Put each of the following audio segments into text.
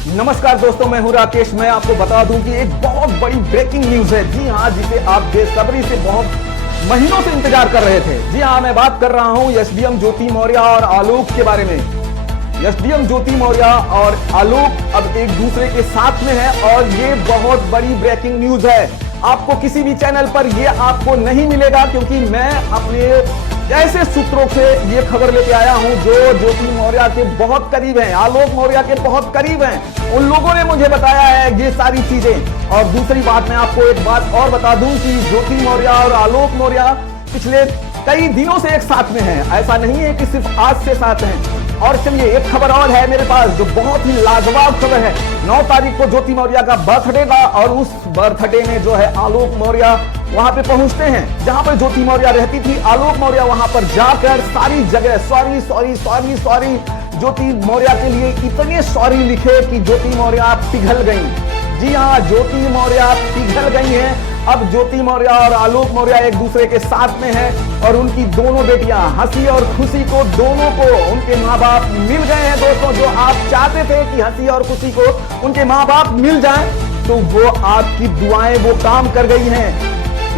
नमस्कार दोस्तों, मैं हूं राकेश। मैं आपको बता दूं कि एक बहुत बड़ी ब्रेकिंग न्यूज है। जी हां, जिसे आप बेसब्री से बहुत महीनों से इंतजार कर रहे थे। जी हां, मैं बात कर रहा हूं एसडीएम ज्योति मौर्य और आलोक के बारे में। एसडीएम ज्योति मौर्य और आलोक अब एक दूसरे के साथ में है और ये बहुत बड़ी ब्रेकिंग न्यूज है। आपको किसी भी चैनल पर ये आपको नहीं मिलेगा, क्योंकि मैं अपने ऐसे सूत्रों से ये खबर लेके आया हूं जो ज्योति मौर्य के बहुत करीब हैं, आलोक मौर्य के बहुत करीब हैं। उन लोगों ने मुझे बताया है ये सारी चीजें। और दूसरी बात, मैं आपको एक बात और बता दूं कि ज्योति मौर्य और आलोक मौर्य पिछले कई दिनों से एक साथ में हैं। ऐसा नहीं है कि सिर्फ आज से साथ हैं। और चलिए, एक खबर और है मेरे पास जो बहुत ही लाजवाब खबर है। 9 तारीख को ज्योति मौर्य का बर्थडे था और उस बर्थडे में जो है आलोक मौर्य वहां पे पहुंचते हैं जहां पर ज्योति मौर्य रहती थी। आलोक मौर्य वहां पर जाकर सारी जगह सॉरी सॉरी सॉरी सॉरी ज्योति मौर्य के लिए इतने सॉरी लिखे कि ज्योति मौर्य पिघल गई। जी हाँ, ज्योति मौर्य पिघल गई हैं। अब ज्योति मौर्य और आलोक मौर्य एक दूसरे के साथ में हैं और उनकी दोनों बेटियां हंसी और खुशी को, दोनों को उनके माँ बाप मिल गए हैं। दोस्तों, जो आप चाहते थे कि हंसी और खुशी को उनके माँ बाप मिल जाएं, तो वो आपकी दुआएं वो काम कर गई हैं।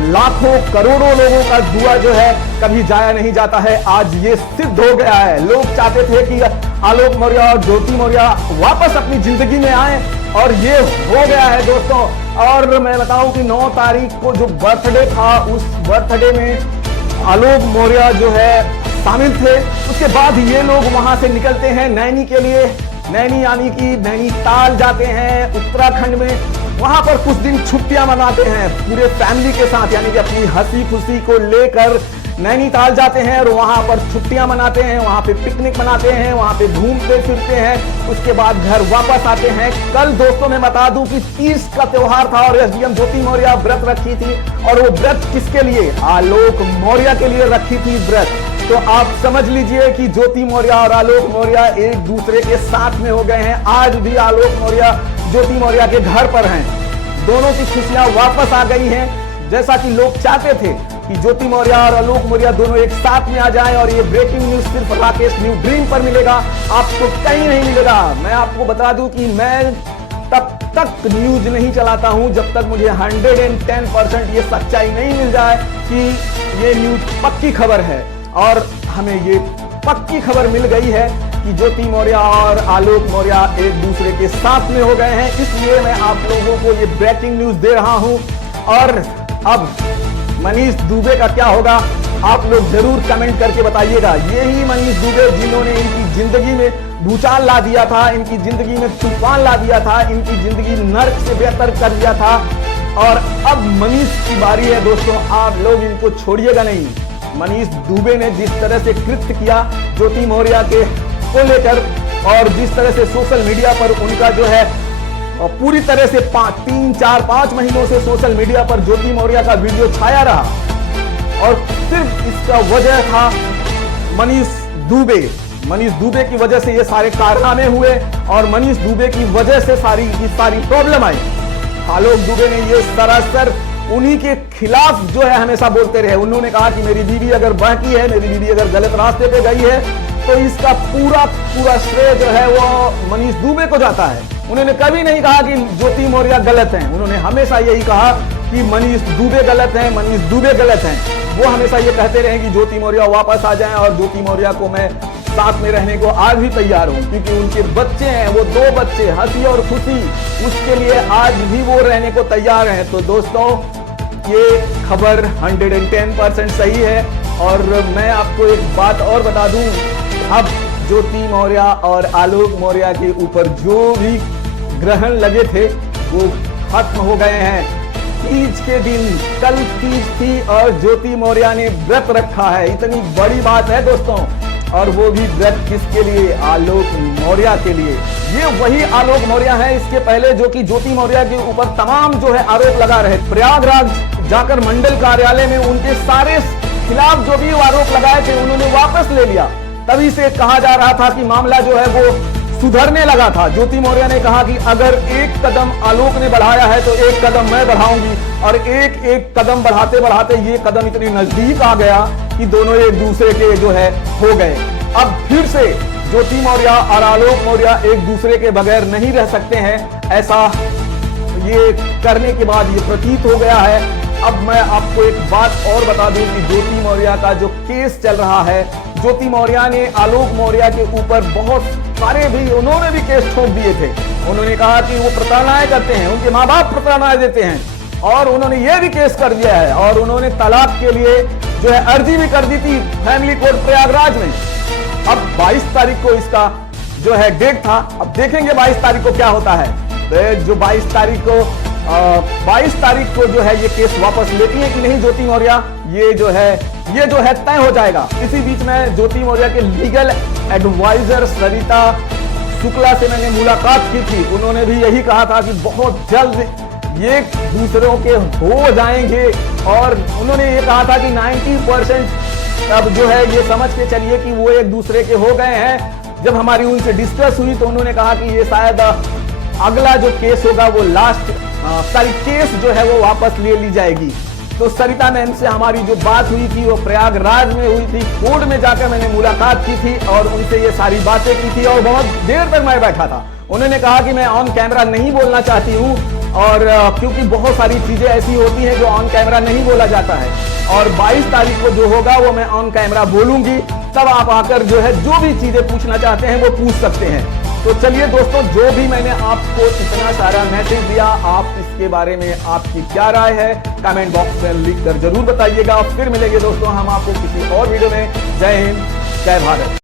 लाखों करोड़ों लोगों का दुआ जो है कभी जाया नहीं जाता है। आज ये सिद्ध हो गया है। लोग चाहते थे कि आलोक मौर्य और ज्योति मौर्य वापस अपनी जिंदगी में आए और ये हो गया है दोस्तों। और मैं बताऊं कि 9 तारीख को जो बर्थडे था, उस बर्थडे में आलोक मौर्य जो है शामिल थे। उसके बाद ये लोग वहां से निकलते हैं नैनी के लिए। नैनी यानी कि नैनीताल जाते हैं उत्तराखंड में। वहां पर कुछ दिन छुट्टियां मनाते हैं पूरे फैमिली के साथ, यानी कि अपनी हंसी खुशी को लेकर नैनीताल जाते हैं और वहां पर छुट्टियां मनाते हैं, वहां पे पिकनिक मनाते हैं, वहां पे घूमते फिरते हैं। उसके बाद घर वापस आते हैं। कल दोस्तों मैं बता दूं कि तीज का त्योहार था और एसडीएम ज्योति मौर्य व्रत रखी थी। और वो व्रत किसके लिए? आलोक मौर्य के लिए रखी थी व्रत। तो आप समझ लीजिए कि ज्योति मौर्य और आलोक मौर्य एक दूसरे के साथ में हो गए हैं। आज भी आलोक मौर्य ज्योति मौर्य के घर पर हैं। दोनों की खुशियां वापस आ गई हैं। जैसा कि लोग चाहते थे कि ज्योति मौर्य और आलोक मौर्य दोनों एक साथ में आ जाएं। और ये ब्रेकिंग न्यूज सिर्फ राकेश न्यू ड्रीम पर मिलेगा, आपको कहीं नहीं मिलेगा। मैं आपको बता दूं कि मैं तब तक न्यूज नहीं चलाता हूं जब तक मुझे 110% ये सच्चाई नहीं मिल जाए कि ये न्यूज पक्की खबर है। और हमें ये पक्की खबर मिल गई है कि ज्योति मौर्य और आलोक मौर्य एक दूसरे के साथ में हो गए हैं। इसलिए मैं आप लोगों को ये ब्रेकिंग न्यूज दे रहा हूं। और अब मनीष दुबे का क्या होगा, आप लोग जरूर कमेंट करके बताइएगा। यही मनीष दुबे जिन्होंने इनकी जिंदगी में भूचाल ला दिया था, इनकी जिंदगी में तूफान ला दिया था, इनकी जिंदगी नर्क से बेहतर कर दिया था। और अब मनीष की बारी है दोस्तों, आप लोग इनको छोड़िएगा नहीं। मनीष दुबे ने जिस तरह से कृत्य किया ज्योति मौर्य के को लेकर, और जिस तरह से सोशल मीडिया पर उनका जो है पूरी तरह से 3, 4, 5 महीनों से सोशल मीडिया पर ज्योति मौर्य का वीडियो छाया रहा। और सिर्फ इसका वजह था मनीष दुबे। मनीष दुबे की वजह से ये सारे कारनामे हुए और मनीष दुबे की वजह से सारी प्रॉब्लम आई। आलोक दुबे ने ये सरासर उन्हीं के खिलाफ जो है हमेशा बोलते रहे। उन्होंने कहा कि मेरी बीवी अगर बहकी है, मेरी बीवी अगर गलत रास्ते पे गई है, तो इसका पूरा श्रेय जो है वो मनीष दुबे को जाता है। उन्होंने कभी नहीं कहा कि ज्योति मौर्य गलत हैं। उन्होंने हमेशा यही कहा कि मनीष दुबे गलत हैं, मनीष दुबे गलत हैं। वो हमेशा ये कहते रहे कि ज्योति मौर्य वापस आ जाएं। और ज्योति मौर्य को मैं साथ में रहने को आज भी तैयार हूं, क्योंकि उनके बच्चे हैं, वो 2 बच्चे, हंसी और खुशी, उसके लिए आज भी वो रहने को तैयार हैं। तो दोस्तों, ये खबर 110% सही है। और मैं आपको एक बात और बता दूं, अब ज्योति मौर्य और आलोक मौर्य के ऊपर जो भी ग्रहण लगे थे वो खत्म हो गए हैं। तीज के दिन, कल तीज थी और ज्योति मौर्य ने व्रत रखा है। इतनी बड़ी बात है दोस्तों। और वो भी व्रत किसके लिए? आलोक मौर्य के लिए। ये वही आलोक मौर्य है इसके पहले जो कि ज्योति मौर्य के ऊपर तमाम जो है आरोप लगा रहे। प्रयागराज जाकर मंडल कार्यालय में उनके सारे खिलाफ जो भी आरोप लगाए थे उन्होंने वापस ले लिया। तभी से कहा जा रहा था कि मामला जो है वो सुधरने लगा था। ज्योति मौर्य ने कहा कि अगर एक कदम आलोक ने बढ़ाया है तो एक कदम मैं बढ़ाऊंगी। और एक कदम बढ़ाते बढ़ाते ये कदम इतनी नजदीक आ गया कि दोनों एक दूसरे के जो है हो गए। अब फिर से ज्योति मौर्य और आलोक मौर्य एक दूसरे के बगैर नहीं रह सकते हैं, ऐसा ये करने के बाद ये प्रतीत हो गया है। अब मैं आपको एक बात और बता दूं कि ज्योति मौर्य का जो केस चल रहा है, ज्योति मौर्य ने आलोक मौर्य के ऊपर बहुत सारे भी उन्होंने भी केस ठोक दिए थे। उन्होंने कहा कि वो प्रताड़नाएं करते हैं, उनके माँ बाप प्रताड़नाएं देते हैं, और उन्होंने ये भी केस कर दिया है। और उन्होंने तलाक के लिए जो है अर्जी भी कर दी थी फैमिली कोर्ट प्रयागराज में। अब 22 तारीख को इसका जो है डेट था, अब देखेंगे 22 तारीख को क्या होता है। तो जो 22 तारीख को जो है ये केस वापस लेती है कि नहीं ज्योति मौर्य, ये जो है तय हो जाएगा। इसी बीच में ज्योति मौर्य के लीगल एडवाइजर सरिता शुक्ला से मैंने मुलाकात की थी। उन्होंने भी यही कहा था कि बहुत जल्द ये दूसरों के हो जाएंगे, और उन्होंने ये कहा था कि 90% अब जो है ये समझ के चलिए कि वो एक दूसरे के हो गए हैं। जब हमारी उनसे डिस्कस हुई तो उन्होंने कहा कि ये शायद अगला जो केस होगा वो सारी केस जो है वो वापस ले ली जाएगी। तो सरिता मैम से हमारी जो बात हुई थी वो प्रयागराज में हुई थी, कोर्ट में जाकर मैंने मुलाकात की थी और उनसे ये सारी बातें की थी, और बहुत देर तक मैं बैठा था। उन्होंने कहा कि मैं ऑन कैमरा नहीं बोलना चाहती हूँ, और क्योंकि बहुत सारी चीजें ऐसी होती हैं जो ऑन कैमरा नहीं बोला जाता है, और 22 तारीख को जो होगा वो मैं ऑन कैमरा बोलूंगी, तब आप आकर जो है जो भी चीजें पूछना चाहते हैं वो पूछ सकते हैं। तो चलिए दोस्तों, जो भी मैंने आपको इतना सारा मैसेज दिया, आप इसके बारे में आपकी क्या राय है कमेंट बॉक्स में लिख कर जरूर बताइएगा। फिर मिलेंगे दोस्तों हम आपको किसी और वीडियो में। जय हिंद, जय भारत।